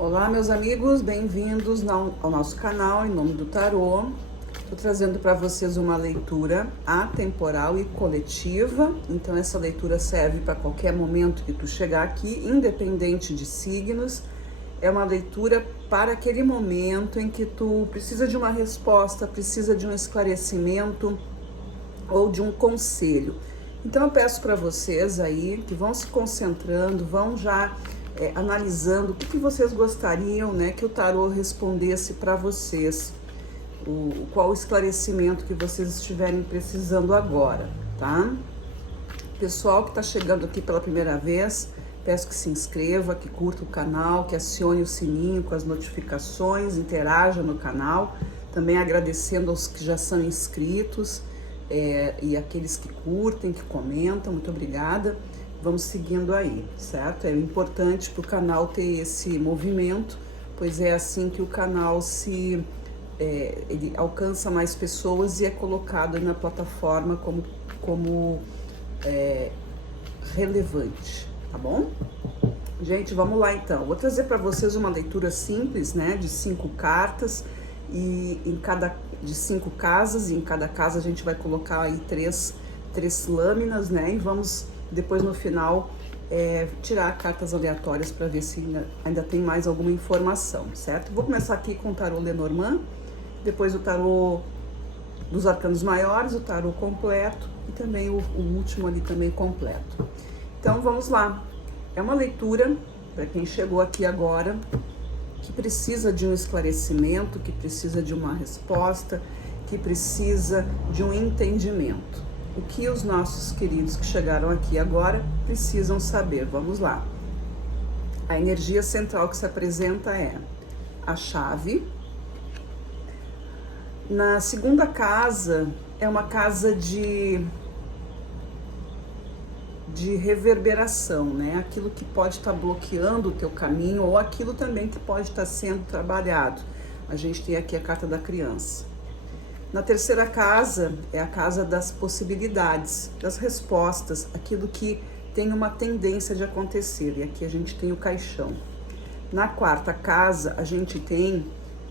Olá, meus amigos, bem-vindos ao nosso canal em nome do Tarô. Estou trazendo para vocês uma leitura atemporal e coletiva. Então essa leitura serve para qualquer momento que tu chegar aqui, independente de signos. É uma leitura para aquele momento em que tu precisa de uma resposta, precisa de um esclarecimento ou de um conselho. Então eu peço para vocês aí que vão se concentrando, vão já analisando o que vocês gostariam, né, que o tarô respondesse para vocês, qual o esclarecimento que vocês estiverem precisando agora, tá? Pessoal que está chegando aqui pela primeira vez, peço que se inscreva, que curta o canal, que acione o sininho com as notificações, interaja no canal, também agradecendo aos que já são inscritos e aqueles que curtem, que comentam, muito obrigada. Vamos seguindo aí, certo? É importante para o canal ter esse movimento, pois é assim que o canal ele alcança mais pessoas e é colocado na plataforma como relevante, tá bom? Gente, vamos lá então. Vou trazer para vocês uma leitura simples, né, de 5 cartas e de 5 casas, e em cada casa a gente vai colocar aí três lâminas, né, e vamos depois no final tirar cartas aleatórias para ver se ainda tem mais alguma informação, certo? Vou começar aqui com o tarô Lenormand, depois o tarô dos arcanos maiores, o tarô completo e também o último ali também completo. Então vamos lá. É uma leitura para quem chegou aqui agora, que precisa de um esclarecimento, que precisa de uma resposta, que precisa de um entendimento. O que os nossos queridos que chegaram aqui agora precisam saber? Vamos lá. A energia central que se apresenta é a chave. Na segunda casa, é uma casa de reverberação, né? Aquilo que pode estar bloqueando o teu caminho ou aquilo também que pode estar sendo trabalhado. A gente tem aqui a carta da criança. Na terceira casa, é a casa das possibilidades, das respostas, aquilo que tem uma tendência de acontecer. E aqui a gente tem o caixão. Na quarta casa, a gente tem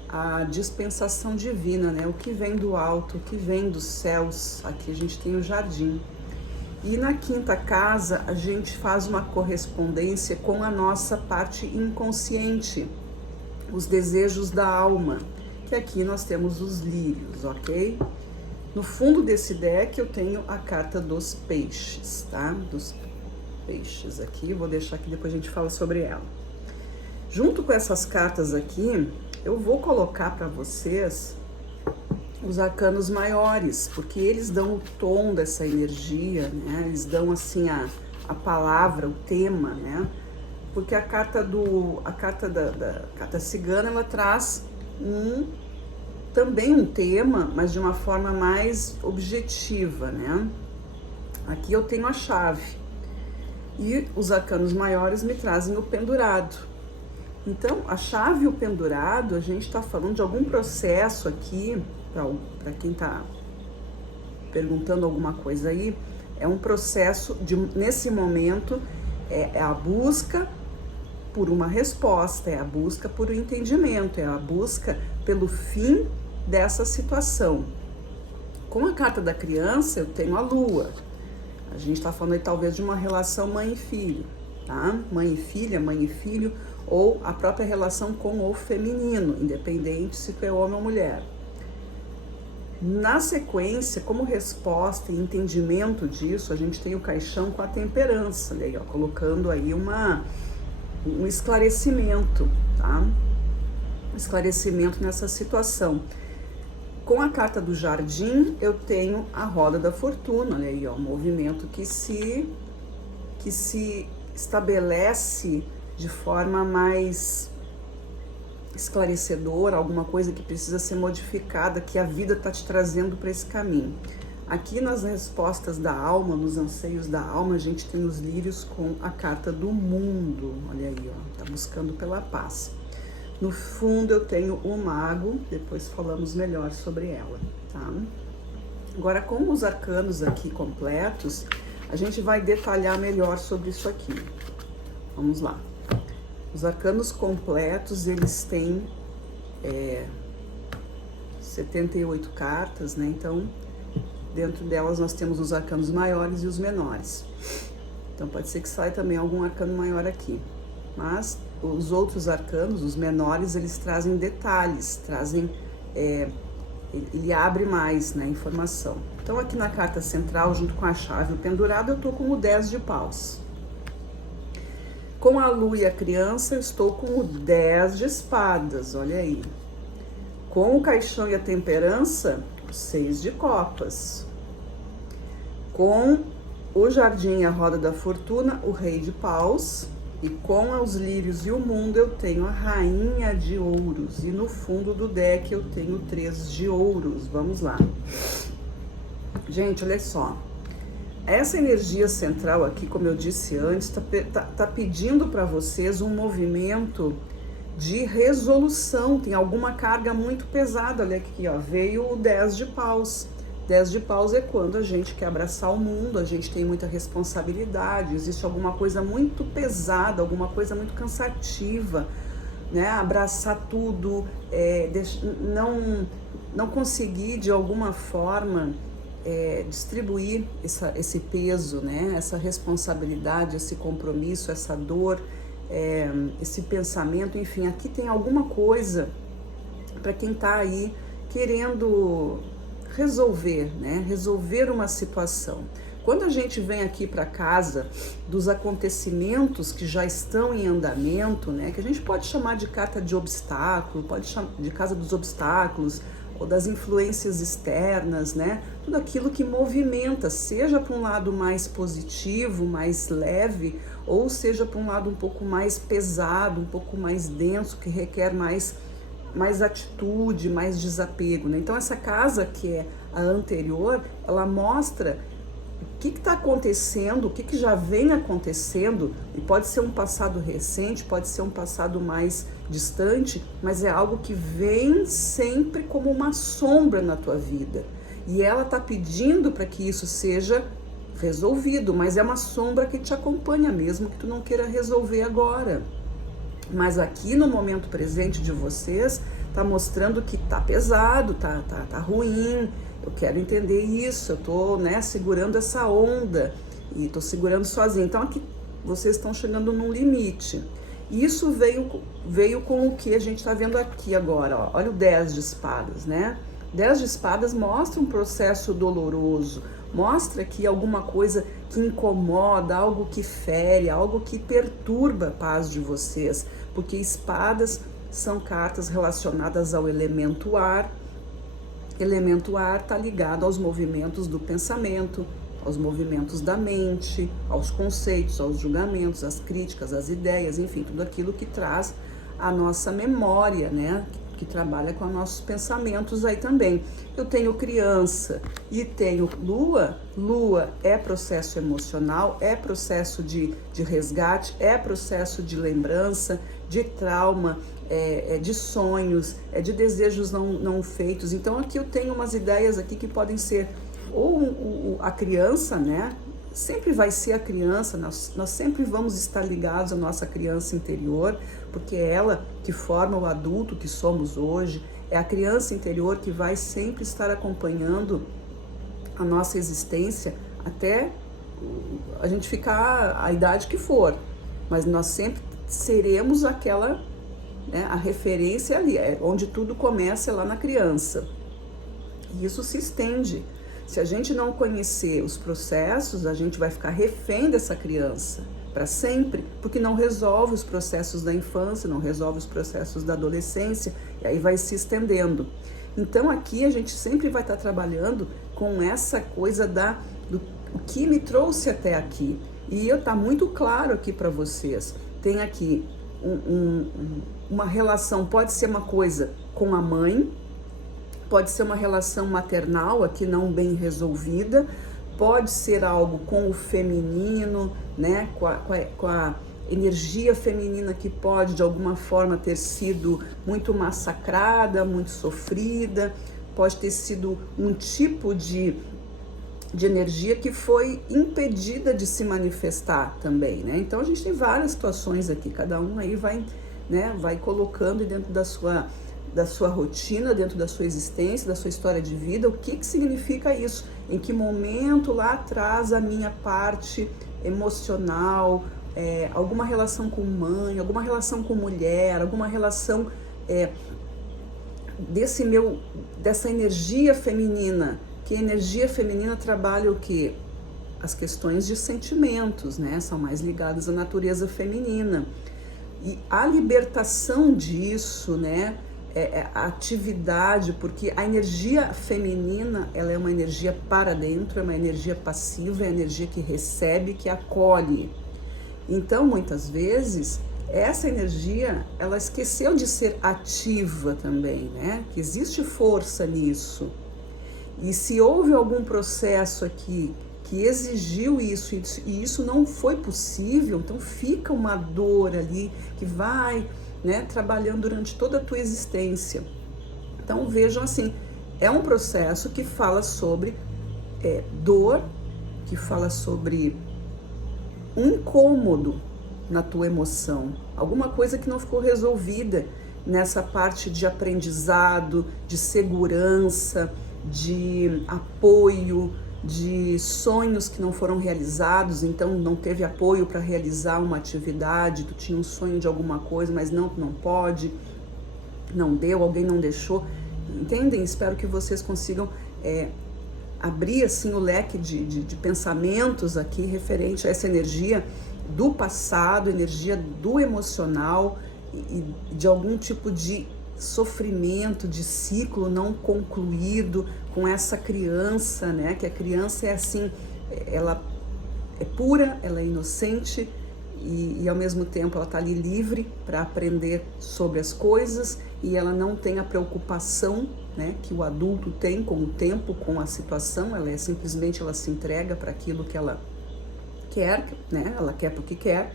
a dispensação divina, né? O que vem do alto, o que vem dos céus. Aqui a gente tem o jardim. E na quinta casa, a gente faz uma correspondência com a nossa parte inconsciente, os desejos da alma, que aqui nós temos os lírios, ok? No fundo desse deck eu tenho a carta dos peixes, tá? Dos peixes aqui, vou deixar aqui, depois a gente fala sobre ela. Junto com essas cartas aqui, eu vou colocar para vocês os arcanos maiores, porque eles dão o tom dessa energia, né? Eles dão assim a palavra, o tema, né? Porque a carta da carta cigana, ela traz também um tema, mas de uma forma mais objetiva, né? Aqui eu tenho a chave e os arcanos maiores me trazem o pendurado. Então, a chave e o pendurado, a gente está falando de algum processo aqui, para quem está perguntando alguma coisa aí, é um processo nesse momento, é a busca por uma resposta, é a busca por um entendimento, é a busca pelo fim dessa situação. Com a carta da criança, eu tenho a lua. A gente está falando aí talvez de uma relação mãe e filho, tá? Mãe e filha, mãe e filho, ou a própria relação com o feminino, independente se tu é homem ou mulher. Na sequência, como resposta e entendimento disso, a gente tem o caixão com a temperança, aí, ó, colocando aí um esclarecimento, tá? Um esclarecimento nessa situação. Com a carta do jardim, eu tenho a roda da fortuna, olha aí, ó, um movimento que se estabelece de forma mais esclarecedora, alguma coisa que precisa ser modificada, que a vida está te trazendo para esse caminho. Aqui nas respostas da alma, nos anseios da alma, a gente tem os lírios com a carta do mundo, olha aí, ó, tá buscando pela paz. No fundo eu tenho o mago, depois falamos melhor sobre ela, tá? Agora, com os arcanos aqui completos, a gente vai detalhar melhor sobre isso aqui. Vamos lá. Os arcanos completos, eles têm 78 cartas, né? Então, dentro delas nós temos os arcanos maiores e os menores. Então, pode ser que saia também algum arcano maior aqui. Mas os outros arcanos, os menores, eles trazem detalhes, trazem... ele abre mais, né, informação. Então, aqui na carta central, junto com a chave pendurada, eu tô com o 10 de paus. Com a lua e a criança, eu estou com o 10 de espadas, olha aí. Com o caixão e a temperança, o 6 de copas. Com o jardim e a roda da fortuna, o rei de paus. E com os lírios e o mundo, eu tenho a rainha de ouros. E no fundo do deck, eu tenho 3 de ouros. Vamos lá. Gente, olha só. Essa energia central aqui, como eu disse antes, tá pedindo para vocês um movimento de resolução. Tem alguma carga muito pesada. Olha aqui, ó, veio o 10 de paus. 10 de paus é quando a gente quer abraçar o mundo, a gente tem muita responsabilidade, existe alguma coisa muito pesada, alguma coisa muito cansativa, né? Abraçar tudo, não conseguir de alguma forma distribuir esse peso, né? Essa responsabilidade, esse compromisso, essa dor, esse pensamento, enfim, aqui tem alguma coisa para quem tá aí querendo resolver, né? Resolver uma situação. Quando a gente vem aqui para casa dos acontecimentos que já estão em andamento, né? Que a gente pode chamar de carta de obstáculo, pode chamar de casa dos obstáculos ou das influências externas, né? Tudo aquilo que movimenta, seja para um lado mais positivo, mais leve, ou seja para um lado um pouco mais pesado, um pouco mais denso, que requer mais atitude, mais desapego, né? Então essa casa que é a anterior, ela mostra o que está acontecendo, o que já vem acontecendo, e pode ser um passado recente, pode ser um passado mais distante, mas é algo que vem sempre como uma sombra na tua vida. E ela está pedindo para que isso seja resolvido, mas é uma sombra que te acompanha mesmo que tu não queira resolver agora. Mas aqui no momento presente de vocês, tá mostrando que tá pesado, tá ruim, eu quero entender isso, eu tô, né, segurando essa onda e tô segurando sozinha. Então aqui vocês estão chegando num limite. Isso veio com o que a gente tá vendo aqui agora, ó. Olha o 10 de espadas, né? 10 de espadas mostra um processo doloroso, mostra que alguma coisa que incomoda, algo que fere, algo que perturba a paz de vocês, porque espadas são cartas relacionadas ao elemento ar. Elemento ar está ligado aos movimentos do pensamento, aos movimentos da mente, aos conceitos, aos julgamentos, às críticas, às ideias, enfim, tudo aquilo que traz a nossa memória, né? Que trabalha com os nossos pensamentos aí também. Eu tenho criança e tenho lua. Lua é processo emocional, é processo de resgate, é processo de lembrança, de trauma, de sonhos, de desejos não feitos. Então aqui eu tenho umas ideias aqui que podem ser ou a criança, né? Sempre vai ser a criança, nós sempre vamos estar ligados à nossa criança interior, porque é ela que forma o adulto que somos hoje, é a criança interior que vai sempre estar acompanhando a nossa existência até a gente ficar a idade que for, mas nós sempre seremos aquela, né, a referência ali, onde tudo começa é lá na criança, e isso se estende. Se a gente não conhecer os processos, a gente vai ficar refém dessa criança para sempre, porque não resolve os processos da infância, não resolve os processos da adolescência, e aí vai se estendendo. Então aqui a gente sempre vai estar trabalhando com essa coisa do que me trouxe até aqui. E tá muito claro aqui para vocês. Tem aqui uma relação, pode ser uma coisa com a mãe, pode ser uma relação maternal aqui não bem resolvida, pode ser algo com o feminino, né, com a energia feminina que pode de alguma forma ter sido muito massacrada, muito sofrida, pode ter sido um tipo de de energia que foi impedida de se manifestar também, né? Então a gente tem várias situações aqui, cada um aí vai, né, vai colocando dentro da sua rotina, dentro da sua existência, da sua história de vida, o que que significa isso? Em que momento lá atrás a minha parte emocional, alguma relação com mãe, alguma relação com mulher, alguma relação dessa energia feminina, que a energia feminina trabalha o quê? As questões de sentimentos, né? São mais ligadas à natureza feminina. E a libertação disso, né? A atividade, porque a energia feminina, ela é uma energia para dentro, é uma energia passiva, é a energia que recebe, que acolhe. Então, muitas vezes, essa energia, ela esqueceu de ser ativa também, né? Que existe força nisso. E se houve algum processo aqui que exigiu isso e isso não foi possível, então fica uma dor ali que vai, né, trabalhando durante toda a tua existência. Então vejam assim, é um processo que fala sobre dor, que fala sobre um incômodo na tua emoção, alguma coisa que não ficou resolvida nessa parte de aprendizado, de segurança, de apoio, de sonhos que não foram realizados, então não teve apoio para realizar uma atividade, tu tinha um sonho de alguma coisa, mas não pode, não deu, alguém não deixou, entendem? Espero que vocês consigam abrir assim o leque de pensamentos aqui referente a essa energia do passado, energia do emocional e de algum tipo de sofrimento, de ciclo não concluído com essa criança, né? Que a criança é assim, ela é pura, ela é inocente e ao mesmo tempo ela está ali livre para aprender sobre as coisas e ela não tem a preocupação, né, que o adulto tem com o tempo, com a situação. Ela simplesmente ela se entrega para aquilo que ela quer, né? Ela quer porque quer,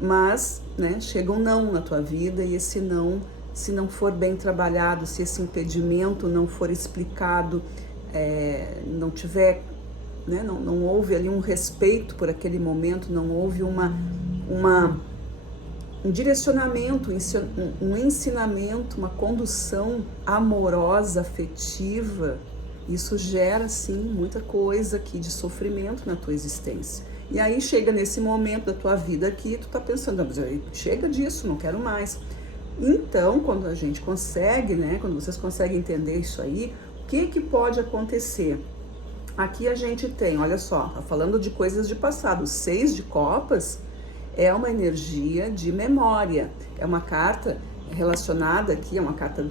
mas, né, chega um não na tua vida e esse não, se não for bem trabalhado, se esse impedimento não for explicado, não tiver, né, não houve ali um respeito por aquele momento, não houve um direcionamento, um ensinamento, uma condução amorosa, afetiva, isso gera, sim, muita coisa aqui de sofrimento na tua existência. E aí chega nesse momento da tua vida aqui, tu tá pensando, chega disso, não quero mais. Então, quando a gente consegue, né, quando vocês conseguem entender isso aí, o que pode acontecer? Aqui a gente tem, olha só, tá falando de coisas de passado, 6 de copas é uma energia de memória, é uma carta relacionada aqui, é uma carta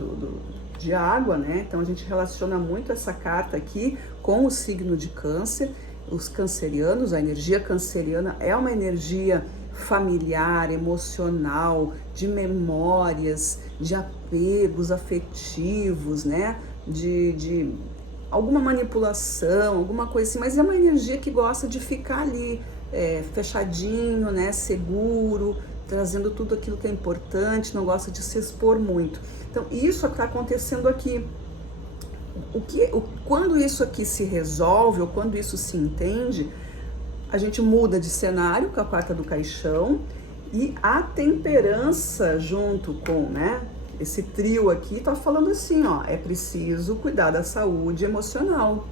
de água, né? Então a gente relaciona muito essa carta aqui com o signo de Câncer, os cancerianos, a energia canceriana é uma energia familiar, emocional, de memórias, de apegos afetivos, né? De alguma manipulação, alguma coisa assim, mas é uma energia que gosta de ficar ali fechadinho, né? Seguro, trazendo tudo aquilo que é importante, não gosta de se expor muito. Então isso está acontecendo aqui. Quando isso aqui se resolve, ou quando isso se entende, a gente muda de cenário com a quarta do caixão e a temperança junto com, né, esse trio aqui tá falando assim, ó, é preciso cuidar da saúde emocional,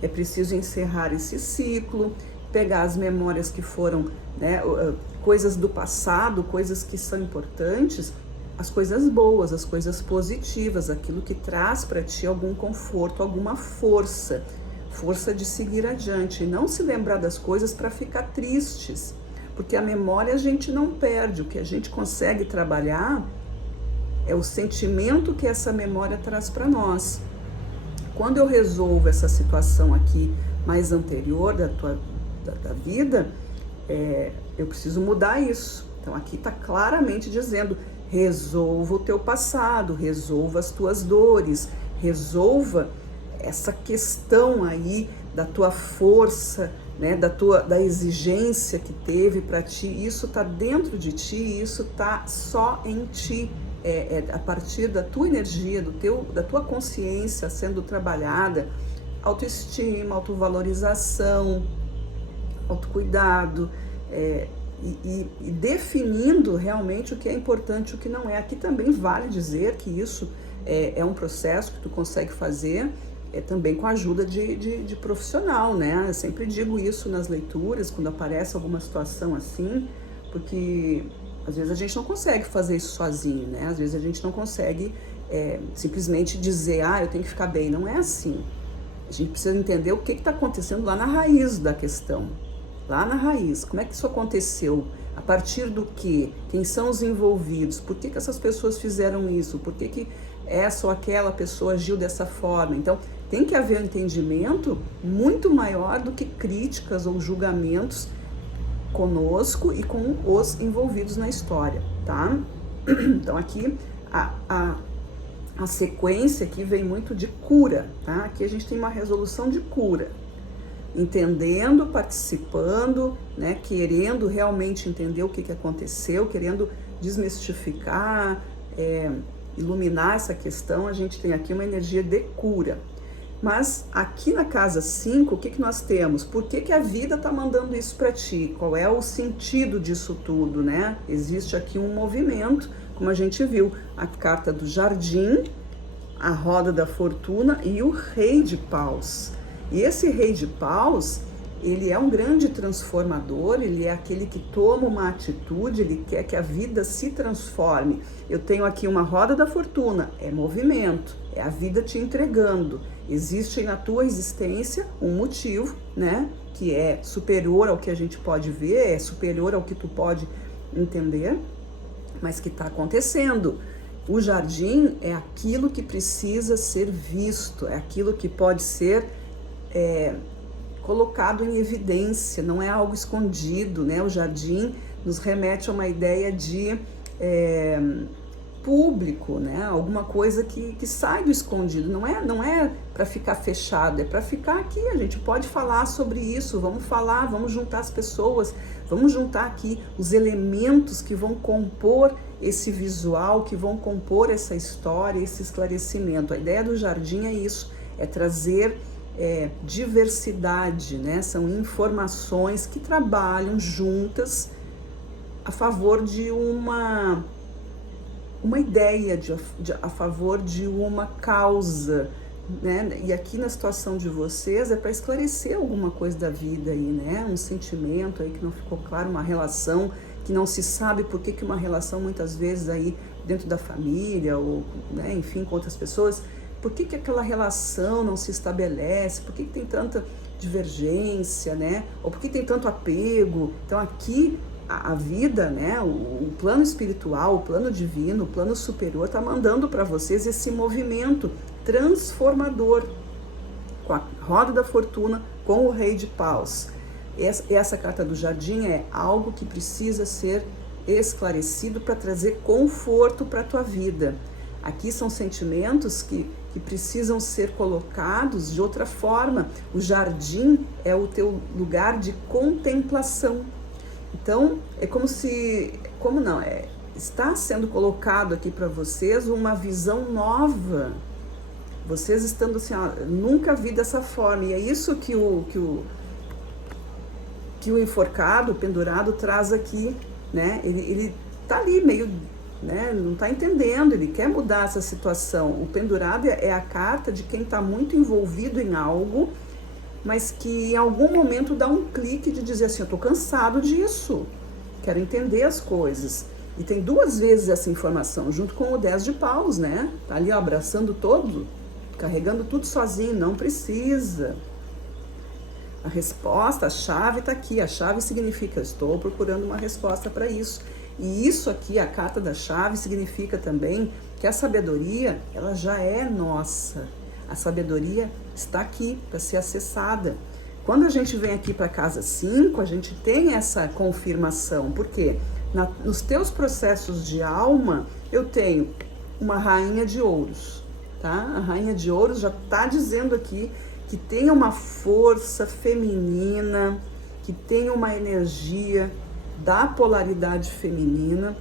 é preciso encerrar esse ciclo, pegar as memórias que foram, né, coisas do passado, coisas que são importantes, as coisas boas, as coisas positivas, aquilo que traz para ti algum conforto, alguma força de seguir adiante, e não se lembrar das coisas para ficar tristes, porque a memória a gente não perde, o que a gente consegue trabalhar é o sentimento que essa memória traz para nós. Quando eu resolvo essa situação aqui mais anterior da vida, eu preciso mudar isso. Então aqui está claramente dizendo, resolva o teu passado, resolva as tuas dores, resolva essa questão aí da tua força, né, da exigência que teve para ti. Isso está dentro de ti, isso está só em ti, a partir da tua energia, da tua consciência sendo trabalhada, autoestima, autovalorização, autocuidado, e definindo realmente o que é importante e o que não é. Aqui também vale dizer que isso é um processo que tu consegue fazer também com a ajuda de profissional, né? Eu sempre digo isso nas leituras, quando aparece alguma situação assim, porque às vezes a gente não consegue fazer isso sozinho, né? Às vezes a gente não consegue simplesmente dizer, eu tenho que ficar bem. Não é assim. A gente precisa entender o que está acontecendo lá na raiz da questão. Lá na raiz, como é que isso aconteceu? A partir do quê? Quem são os envolvidos? Por que essas pessoas fizeram isso? Por que essa ou aquela pessoa agiu dessa forma? Então, tem que haver um entendimento muito maior do que críticas ou julgamentos conosco e com os envolvidos na história, tá? Então, aqui, a sequência aqui vem muito de cura, tá? Aqui a gente tem uma resolução de cura. Entendendo, participando, né, querendo realmente entender o que aconteceu, querendo desmistificar, iluminar essa questão, a gente tem aqui uma energia de cura. Mas aqui na casa 5, o que nós temos? Por que a vida está mandando isso para ti? Qual é o sentido disso tudo, né? Existe aqui um movimento, como a gente viu, a carta do jardim, a roda da fortuna e o rei de paus. E esse rei de paus, ele é um grande transformador, ele é aquele que toma uma atitude, ele quer que a vida se transforme. Eu tenho aqui uma roda da fortuna, é movimento, é a vida te entregando. Existe na tua existência um motivo, né, que é superior ao que a gente pode ver, é superior ao que tu pode entender, mas que está acontecendo. O jardim é aquilo que precisa ser visto, é aquilo que pode ser colocado em evidência, não é algo escondido, né? O jardim nos remete a uma ideia de público, né? Alguma coisa que sai do escondido, não é para ficar fechado, é para ficar aqui. A gente pode falar sobre isso, vamos falar, vamos juntar as pessoas, vamos juntar aqui os elementos que vão compor esse visual, que vão compor essa história, esse esclarecimento. A ideia do jardim é isso, é trazer diversidade, né? São informações que trabalham juntas a favor de uma ideia, a favor de uma causa, né? E aqui na situação de vocês é para esclarecer alguma coisa da vida aí, né? Um sentimento aí que não ficou claro, uma relação que não se sabe por que uma relação muitas vezes aí dentro da família ou, né, enfim, com outras pessoas. Por que aquela relação não se estabelece? Por que tem tanta divergência, né? Ou por que tem tanto apego? Então aqui a vida, né? O plano espiritual, o plano divino, o plano superior está mandando para vocês esse movimento transformador com a roda da fortuna, com o rei de paus. Essa carta do jardim é algo que precisa ser esclarecido para trazer conforto para a tua vida. Aqui são sentimentos que precisam ser colocados de outra forma. O jardim é o teu lugar de contemplação. Então, é está sendo colocado aqui para vocês uma visão nova. Vocês estando assim, nunca vi dessa forma. E é isso que o enforcado, o pendurado traz aqui, né? Ele tá ali meio, né, não está entendendo, ele quer mudar essa situação. O pendurado é a carta de quem está muito envolvido em algo, mas que em algum momento dá um clique de dizer assim, eu estou cansado disso, quero entender as coisas. E tem duas vezes essa informação, junto com o 10 de paus, né? Tá ali, ó, abraçando todo, carregando tudo sozinho, não precisa. A resposta, a chave está aqui. A chave significa, estou procurando uma resposta para isso. E isso aqui, a carta da chave, significa também que a sabedoria, ela já é nossa. A sabedoria está aqui para ser acessada. Quando a gente vem aqui para a casa 5, a gente tem essa confirmação. Por quê? Nos teus processos de alma, eu tenho uma rainha de ouros, tá? A rainha de ouros já está dizendo aqui que tem uma força feminina, que tem uma energia da polaridade feminina,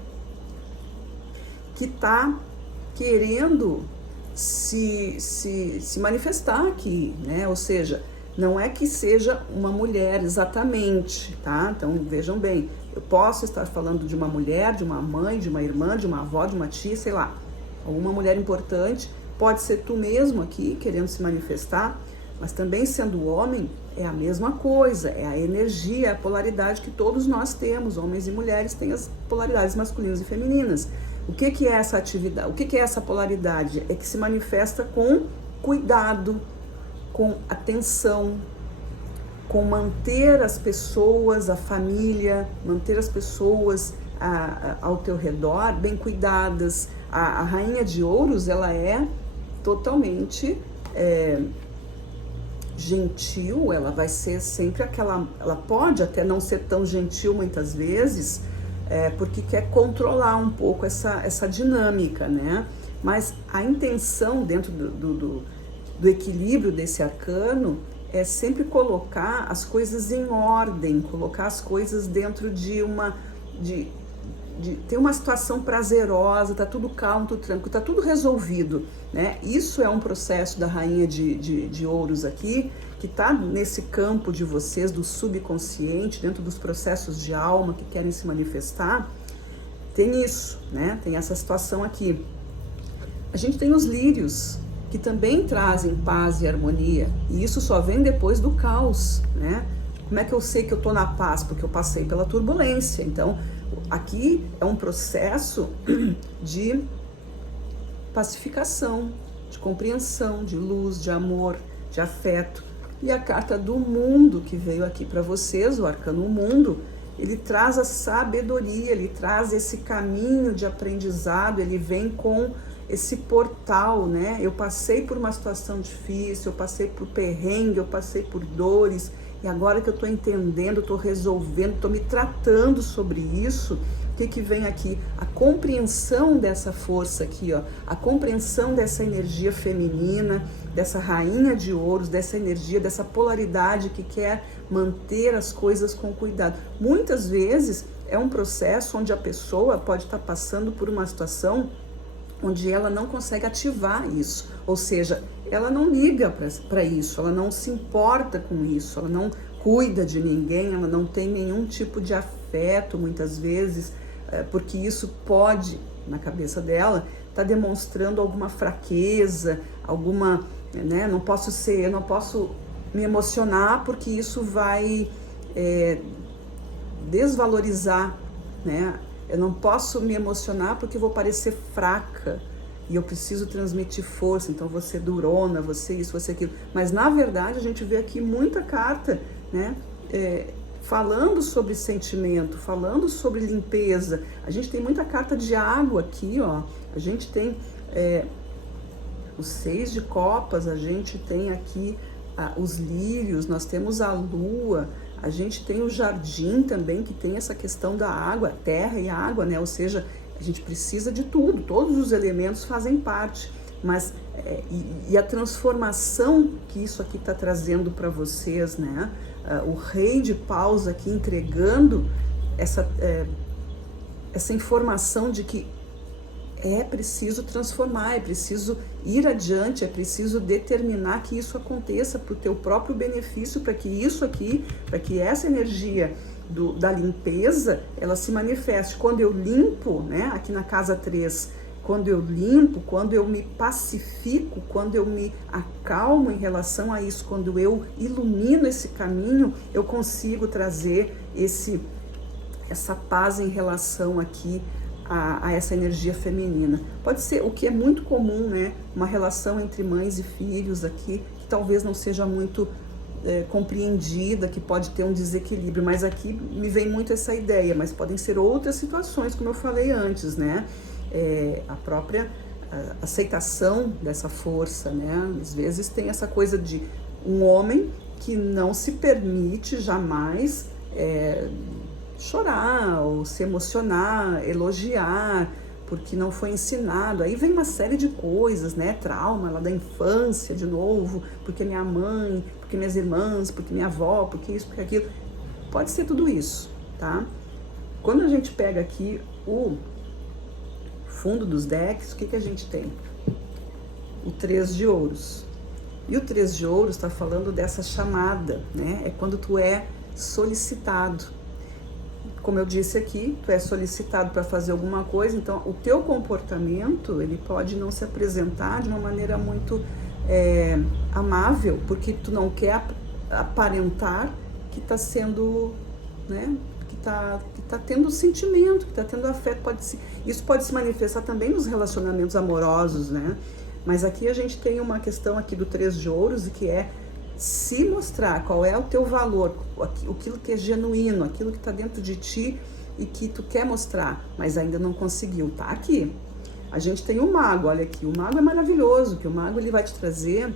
que está querendo se manifestar aqui, né? Ou seja, não é que seja uma mulher exatamente, tá? Então vejam bem, eu posso estar falando de uma mulher, de uma mãe, de uma irmã, de uma avó, de uma tia, sei lá, alguma mulher importante, pode ser tu mesmo aqui querendo se manifestar, mas também sendo homem é a mesma coisa, é a energia, é a polaridade que todos nós temos, homens e mulheres têm as polaridades masculinas e femininas. O que é essa atividade? O que é essa polaridade? É que se manifesta com cuidado, com atenção, com manter as pessoas, a família, manter as pessoas ao teu redor bem cuidadas. A rainha de ouros, ela é totalmente gentil, ela vai ser sempre aquela, ela pode até não ser tão gentil muitas vezes, porque quer controlar um pouco essa dinâmica, né? Mas a intenção dentro do equilíbrio desse arcano é sempre colocar as coisas em ordem, colocar as coisas dentro de ter uma situação prazerosa, tá tudo calmo, tudo tranquilo, tá tudo resolvido, né? Isso é um processo da rainha de ouros aqui, que tá nesse campo de vocês, do subconsciente, dentro dos processos de alma que querem se manifestar, tem isso, né? Tem essa situação aqui. A gente tem os lírios, que também trazem paz e harmonia, e isso só vem depois do caos, né? Como é que eu sei que eu tô na paz? Porque eu passei pela turbulência. Então, aqui é um processo de pacificação, de compreensão, de luz, de amor, de afeto. E a carta do mundo que veio aqui para vocês, o arcano mundo, ele traz a sabedoria, ele traz esse caminho de aprendizado, ele vem com esse portal, né? Eu passei por uma situação difícil, eu passei por perrengue, eu passei por dores, e agora que eu estou entendendo, estou resolvendo, estou me tratando sobre isso, o que vem aqui? A compreensão dessa força aqui, ó, a compreensão dessa energia feminina, dessa rainha de ouros, dessa energia, dessa polaridade que quer manter as coisas com cuidado. Muitas vezes é um processo onde a pessoa pode estar passando por uma situação onde ela não consegue ativar isso, ou seja, ela não liga para isso, ela não se importa com isso, ela não cuida de ninguém, ela não tem nenhum tipo de afeto, muitas vezes, porque isso pode, na cabeça dela, estar demonstrando alguma fraqueza, alguma, né, eu não posso me emocionar porque isso vai desvalorizar, né? Eu não posso me emocionar porque vou parecer fraca e eu preciso transmitir força, então você durona, você isso, você aquilo. Mas na verdade a gente vê aqui muita carta, né? Falando sobre sentimento, falando sobre limpeza. A gente tem muita carta de água aqui, ó. A gente tem os 6 de copas, a gente tem aqui os lírios, nós temos a lua. A gente tem o jardim também, que tem essa questão da água, terra e água, né? Ou seja, a gente precisa de tudo, todos os elementos fazem parte. Mas, e a transformação que isso aqui está trazendo para vocês, né? O rei de paus aqui entregando essa informação de que é preciso transformar, é preciso ir adiante, é preciso determinar que isso aconteça para o teu próprio benefício, para que isso aqui, para que essa energia da limpeza, ela se manifeste. Quando eu limpo, né, aqui na casa 3, quando eu limpo, quando eu me pacifico, quando eu me acalmo em relação a isso, quando eu ilumino esse caminho, eu consigo trazer essa paz em relação aqui a essa energia feminina. Pode ser, o que é muito comum, né? Uma relação entre mães e filhos aqui, que talvez não seja muito compreendida, que pode ter um desequilíbrio, mas aqui me vem muito essa ideia, mas podem ser outras situações, como eu falei antes, né? A própria aceitação dessa força, né? Às vezes tem essa coisa de um homem que não se permite jamais chorar ou se emocionar, elogiar, porque não foi ensinado. Aí vem uma série de coisas, né? Trauma lá da infância, de novo, porque minha mãe, porque minhas irmãs, porque minha avó, porque isso, porque aquilo. Pode ser tudo isso, tá? Quando a gente pega aqui o fundo dos decks, o que a gente tem? o 3 de ouros. E o 3 de ouros está falando dessa chamada, né? É quando tu é solicitado. Como eu disse aqui, tu é solicitado para fazer alguma coisa, então o teu comportamento, ele pode não se apresentar de uma maneira muito amável, porque tu não quer aparentar que está sendo, né, que tá tendo sentimento, que está tendo afeto. Isso pode se manifestar também nos relacionamentos amorosos, né? Mas aqui a gente tem uma questão aqui do 3 de ouros, que é se mostrar qual é o teu valor, aquilo que é genuíno, aquilo que está dentro de ti e que tu quer mostrar, mas ainda não conseguiu. Tá aqui. A gente tem o mago, olha aqui, o mago é maravilhoso, que o mago ele vai te trazer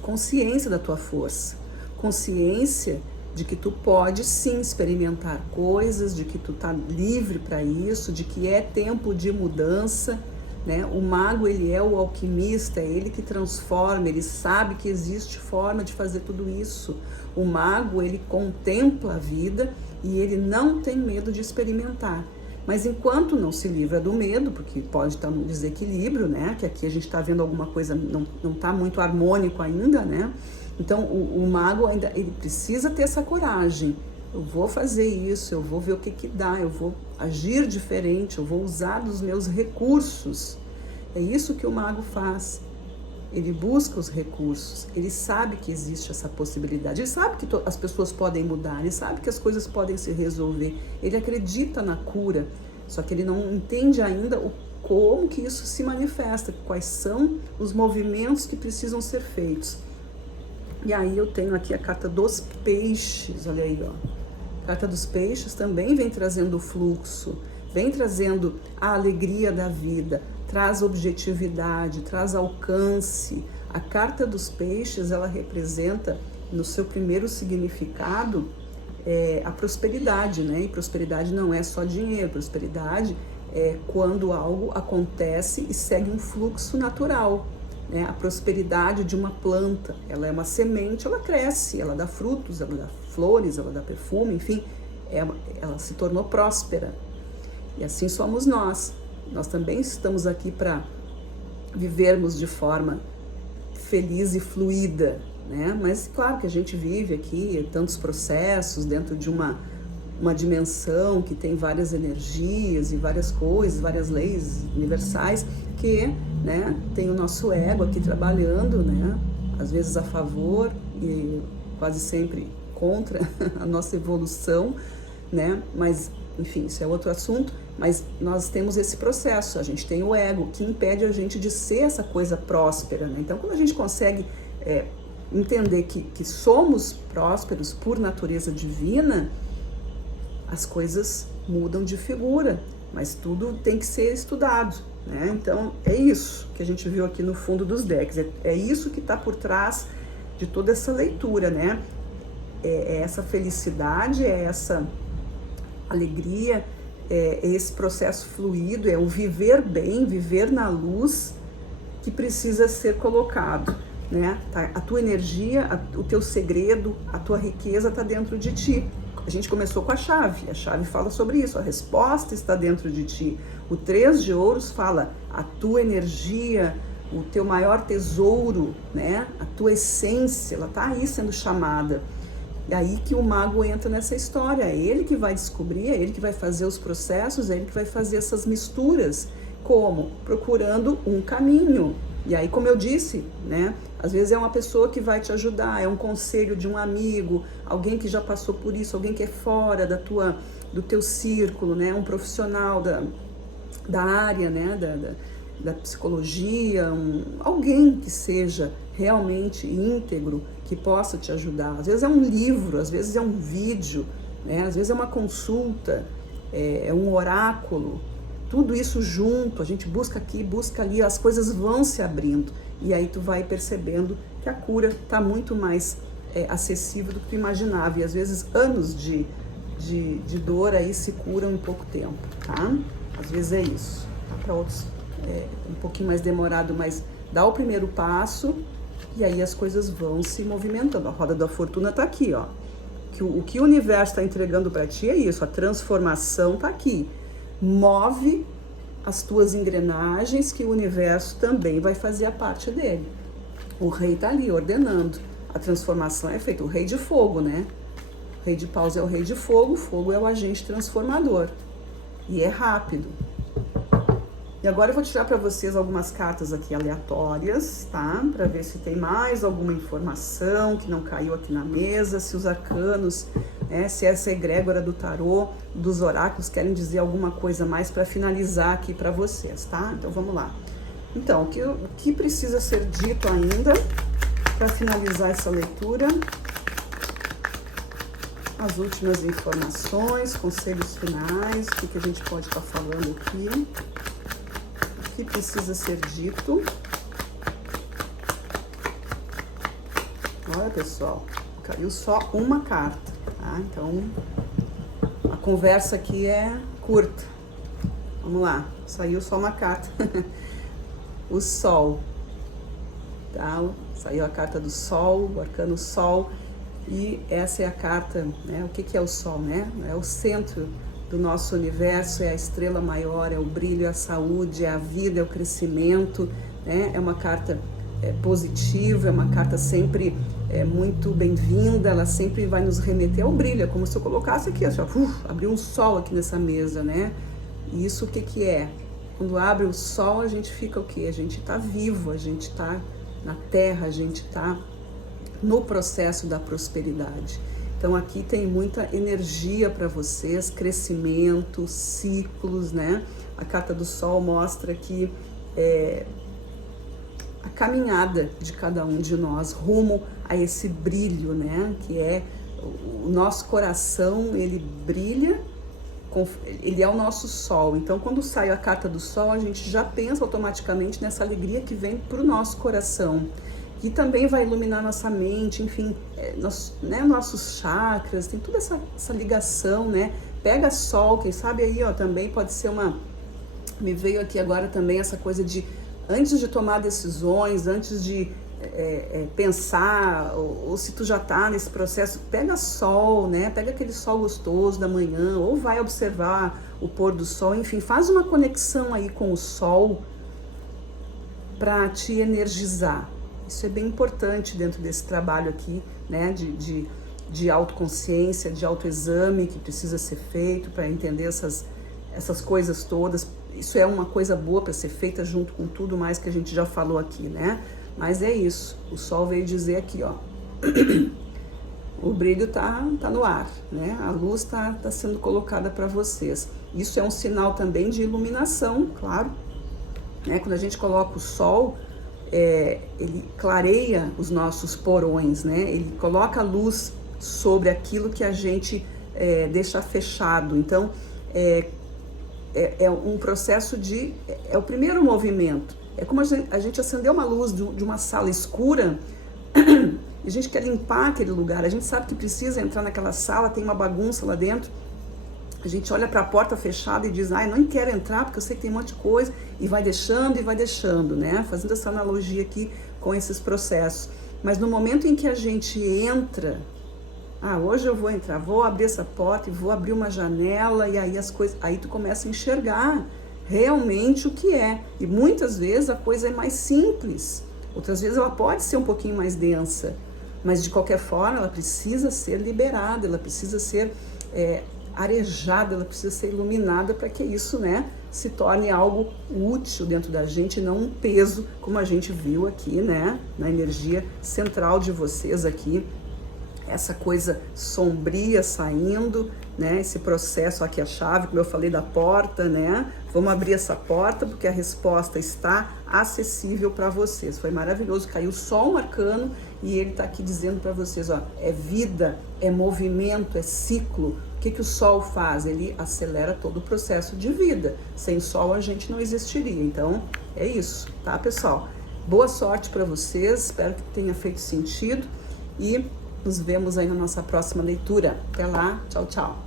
consciência da tua força, consciência de que tu pode sim experimentar coisas, de que tu tá livre para isso, de que é tempo de mudança, né? O mago, ele é o alquimista, é ele que transforma, ele sabe que existe forma de fazer tudo isso. O mago, ele contempla a vida e ele não tem medo de experimentar. Mas enquanto não se livra do medo, porque pode estar um desequilíbrio, né? Que aqui a gente está vendo alguma coisa, não está muito harmônico ainda, né? Então o mago ainda, ele precisa ter essa coragem. Eu vou fazer isso, eu vou ver o que dá, eu vou agir diferente, eu vou usar dos meus recursos. É isso que o mago faz. Ele busca os recursos, ele sabe que existe essa possibilidade, ele sabe que as pessoas podem mudar, ele sabe que as coisas podem se resolver, ele acredita na cura, só que ele não entende ainda como que isso se manifesta, quais são os movimentos que precisam ser feitos. E aí eu tenho aqui a carta dos peixes, olha aí, ó. A carta dos peixes também vem trazendo o fluxo, vem trazendo a alegria da vida, traz objetividade, traz alcance. A carta dos peixes, ela representa, no seu primeiro significado, a prosperidade, né? E prosperidade não é só dinheiro, prosperidade é quando algo acontece e segue um fluxo natural, né? A prosperidade de uma planta, ela é uma semente, ela cresce, ela dá frutos, ela dá flores, ela dá perfume, enfim, ela se tornou próspera. E assim somos nós. Nós também estamos aqui para vivermos de forma feliz e fluida, né? Mas claro que a gente vive aqui tantos processos dentro de uma dimensão que tem várias energias e várias coisas, várias leis universais que, né, tem o nosso ego aqui trabalhando, né? Às vezes a favor e quase sempre contra a nossa evolução, né? Mas enfim, isso é outro assunto, mas nós temos esse processo, a gente tem o ego que impede a gente de ser essa coisa próspera, né? Então, quando a gente consegue entender que somos prósperos por natureza divina, as coisas mudam de figura, mas tudo tem que ser estudado, né? Então, é isso que a gente viu aqui no fundo dos decks, é isso que está por trás de toda essa leitura, né? É essa felicidade, é essa alegria, é esse processo fluido, é o viver bem, viver na luz que precisa ser colocado, né? A tua energia, o teu segredo, a tua riqueza está dentro de ti. A gente começou com a chave fala sobre isso, a resposta está dentro de ti. O 3 de ouros fala a tua energia, o teu maior tesouro, né? A tua essência, ela está aí sendo chamada. É aí que o mago entra nessa história, é ele que vai descobrir, é ele que vai fazer os processos, é ele que vai fazer essas misturas. Como? Procurando um caminho. E aí, como eu disse, né? Às vezes é uma pessoa que vai te ajudar, é um conselho de um amigo, alguém que já passou por isso, alguém que é fora do teu círculo, né? Um profissional da área, né? Da psicologia, alguém que seja realmente íntegro, que possa te ajudar. Às vezes é um livro, às vezes é um vídeo, né? Às vezes é uma consulta, é um oráculo, tudo isso junto, a gente busca aqui, busca ali, as coisas vão se abrindo, e aí tu vai percebendo que a cura está muito mais acessível do que tu imaginava, e às vezes anos de dor aí se curam em pouco tempo, tá? Às vezes é isso, tá? Para outros um pouquinho mais demorado, mas dá o primeiro passo, e aí as coisas vão se movimentando. A roda da fortuna tá aqui, ó. O que o universo está entregando para ti é isso, a transformação tá aqui. Move as tuas engrenagens, que o universo também vai fazer a parte dele. O rei tá ali ordenando. A transformação é feita. O rei de fogo, né? O rei de paus é o rei de fogo, o fogo é o agente transformador. E é rápido. E agora eu vou tirar para vocês algumas cartas aqui aleatórias, tá? Para ver se tem mais alguma informação que não caiu aqui na mesa, se os arcanos, né, se essa egrégora do tarô, dos oráculos querem dizer alguma coisa mais para finalizar aqui para vocês, tá? Então vamos lá. Então, o que precisa ser dito ainda para finalizar essa leitura? As últimas informações, conselhos finais, o que a gente pode estar falando aqui. O que precisa ser dito. Olha, pessoal, caiu só uma carta, tá? Então, a conversa aqui é curta. Vamos lá, saiu só uma carta. O Sol, tá? Saiu a carta do Sol, o arcano Sol, e essa é a carta, né? O que é o Sol, né? É o centro do nosso universo, é a estrela maior, é o brilho, é a saúde, é a vida, é o crescimento, né? É uma carta positiva, é uma carta sempre muito bem-vinda, ela sempre vai nos remeter ao brilho, é como se eu colocasse aqui, assim, abriu um sol aqui nessa mesa, né? E isso o que é? Quando abre o sol, a gente fica o quê? A gente tá vivo, a gente tá na terra, a gente tá no processo da prosperidade. Então aqui tem muita energia para vocês, crescimento, ciclos, né? A carta do Sol mostra aqui a caminhada de cada um de nós rumo a esse brilho, né? Que é o nosso coração, ele brilha, ele é o nosso sol. Então quando sai a carta do Sol, a gente já pensa automaticamente nessa alegria que vem para o nosso coração. Que também vai iluminar nossa mente, enfim, nossos chakras, tem toda essa ligação, né? Pega Sol, quem sabe aí, ó, também pode ser me veio aqui agora também essa coisa de, antes de tomar decisões, antes de pensar, ou se tu já tá nesse processo, pega Sol, né? Pega aquele sol gostoso da manhã, ou vai observar o pôr do sol, enfim, faz uma conexão aí com o Sol para te energizar. Isso é bem importante dentro desse trabalho aqui, né, de autoconsciência, de autoexame que precisa ser feito para entender essas coisas todas. Isso é uma coisa boa para ser feita junto com tudo mais que a gente já falou aqui, né? Mas é isso, o Sol veio dizer aqui, ó, o brilho tá no ar, né? A luz tá sendo colocada para vocês. Isso é um sinal também de iluminação, claro, né? Quando a gente coloca o Sol, ele clareia os nossos porões, né? Ele coloca a luz sobre aquilo que a gente deixa fechado. Então, é um processo é o primeiro movimento. É como a gente acender uma luz de uma sala escura e a gente quer limpar aquele lugar. A gente sabe que precisa entrar naquela sala, tem uma bagunça lá dentro. A gente olha para a porta fechada e diz, não quero entrar porque eu sei que tem um monte de coisa, e vai deixando, né? Fazendo essa analogia aqui com esses processos. Mas no momento em que a gente entra, hoje eu vou entrar, vou abrir essa porta e vou abrir uma janela, e aí aí tu começa a enxergar realmente o que é. E muitas vezes a coisa é mais simples, outras vezes ela pode ser um pouquinho mais densa, mas de qualquer forma ela precisa ser liberada, ela precisa ser arejada, ela precisa ser iluminada para que isso, né, se torne algo útil dentro da gente, não um peso, como a gente viu aqui, né, na energia central de vocês aqui, essa coisa sombria saindo, né, esse processo aqui, a chave, como eu falei, da porta, né, vamos abrir essa porta porque a resposta está acessível para vocês. Foi maravilhoso, caiu só um arcano e ele está aqui dizendo para vocês, ó, é vida, é movimento, é ciclo. O que o Sol faz? Ele acelera todo o processo de vida. Sem Sol a gente não existiria. Então é isso, tá, pessoal? Boa sorte para vocês, espero que tenha feito sentido e nos vemos aí na nossa próxima leitura. Até lá, tchau, tchau.